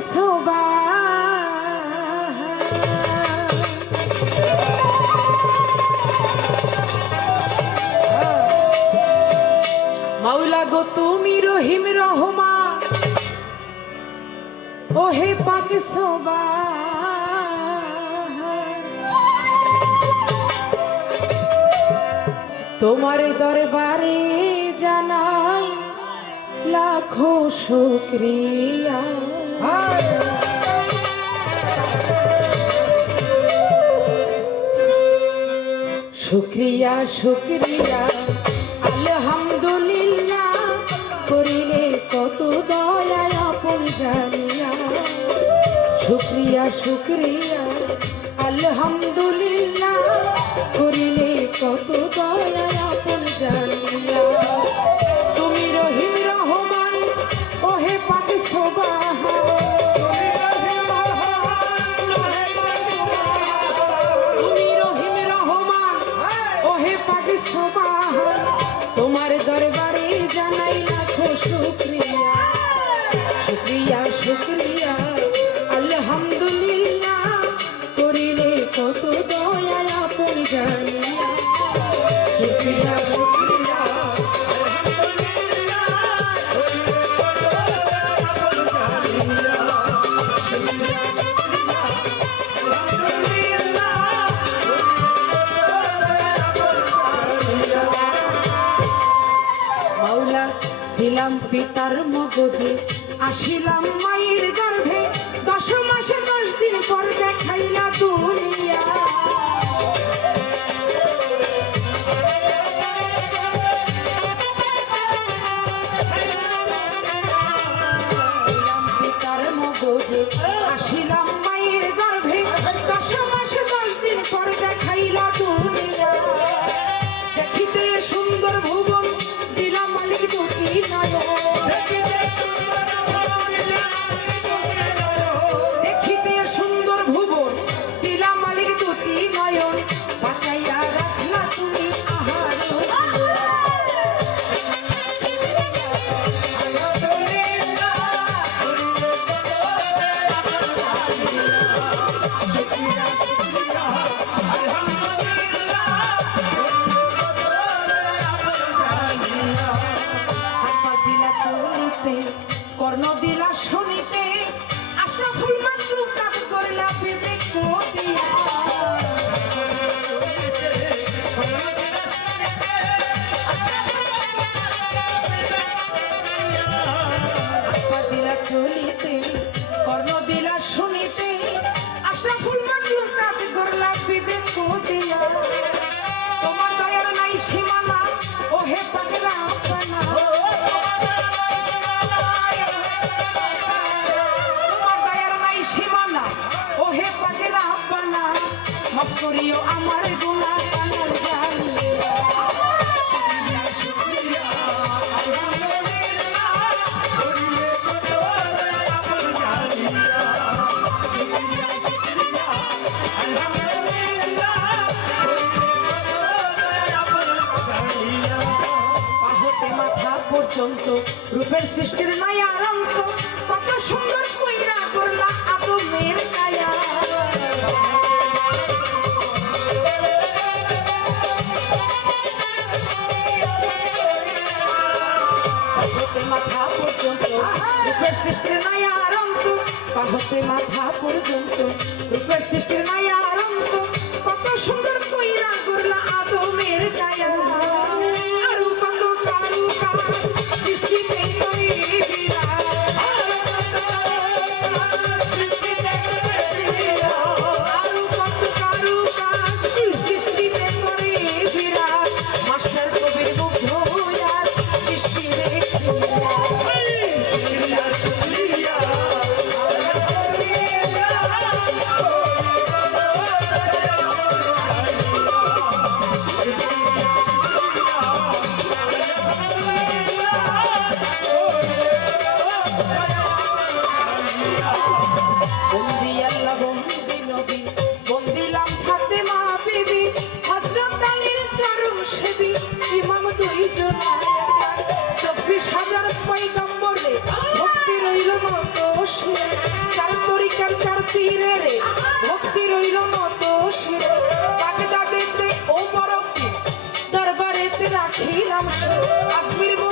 শোভা। হ্যাঁ। মাওলা গো তুমি রহিম রহমা। ওহে পাক শোভা। তোমার দরবারে জানাই লাখো শুক্রিয়া। শুক্রিয়া শুক্রিয়া। আলহামদুলিল্লাহ করিলে কত দয়া পরিচালিয়া শুক্রিয়া শুক্রিয়া। শুক্রিয়া শুক্রিয়া। আলহামদুলিল্লাহ করিলে কত দয়া আপন জানিয়া। শুক্রিয়া শুক্রিয়া। ছিলাম পিতার মগজে। আসিলাম মায়ের গর্ভে দশ মাসে বসন্ত রূপের সৃষ্টির মায়া অন্ত কত সুন্দর কইরা করলা আদমের ছায়া। মাথা পর্যন্ত, রূপের সৃষ্টির মায়া অন্ত পাহতে মাথা পর্যন্ত, রূপের সৃষ্টির মায়া এই নাম আজমির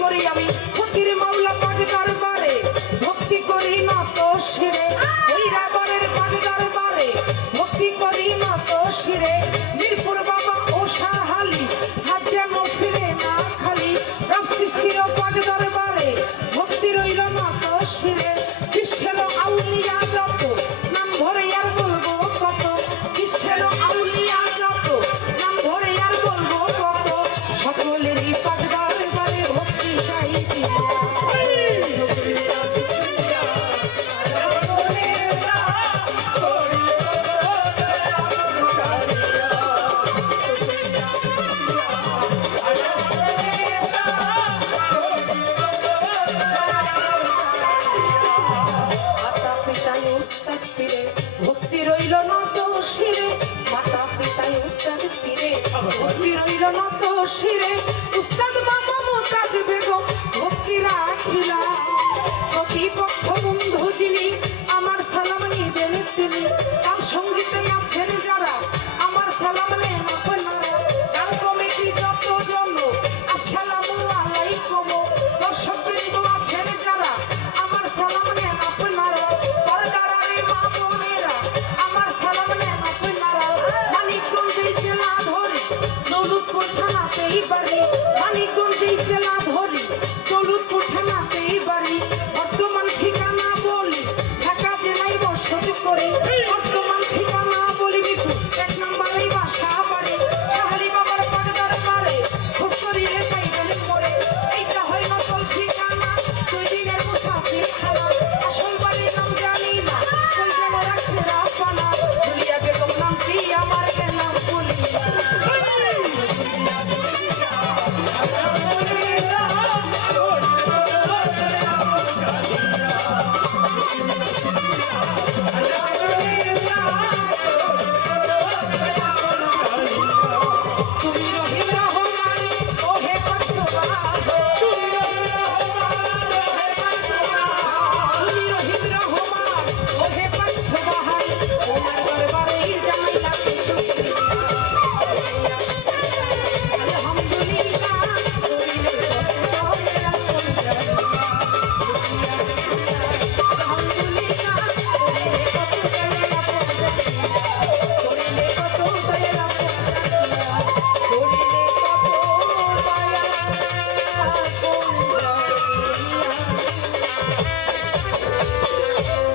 করি আমি, ফকির মাওলা দরবারে ভক্তি করি না তো শিরে। ওই রাবণের পাক দরবারে ভক্তি করি না তো শিরে। মিরপুর বাবা ও শাহালি হাত যেন ফিরে না খালি। রব সৃষ্টির পাক দরবারে ভক্তি রইল না তো শিরে। শিরে উস্তাদ মামু